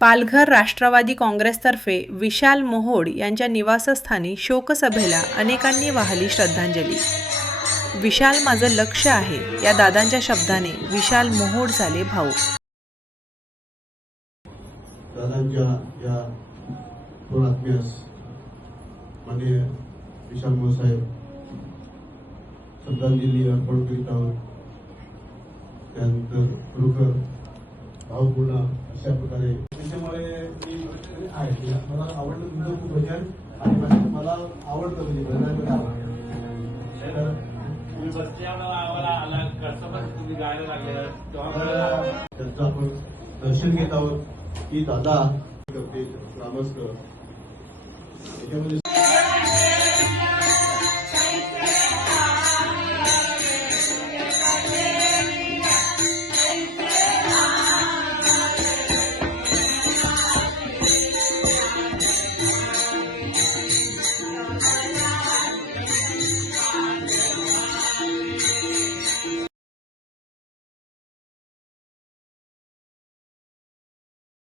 पालघर राष्ट्रवादी काँग्रेसतर्फे विशाल मोहोड यांच्या निवासस्थानी शोकसभेला अनेकांनी वाहिली श्रद्धांजली। विशाल माझं लक्ष आहे या दादांच्या शब्दाने विशाल मोहोड झाले भावुक। दादांच्या या थोर आत्म्यास माननीय विशाल मोहोड साहेब श्रद्धांजली अर्पण करीत आहोत। त्यानंतर खरोखर भावपूर्ण अशा प्रकारे त्याच्यामुळे मला आवडलं तुमचं खूप भजन आणि मला आवडतं म्हणजे भजनाकडे आवडतं। त्यांचं आपण दर्शन घेत आहोत की दादा करते ग्रामस्थ याच्यामध्ये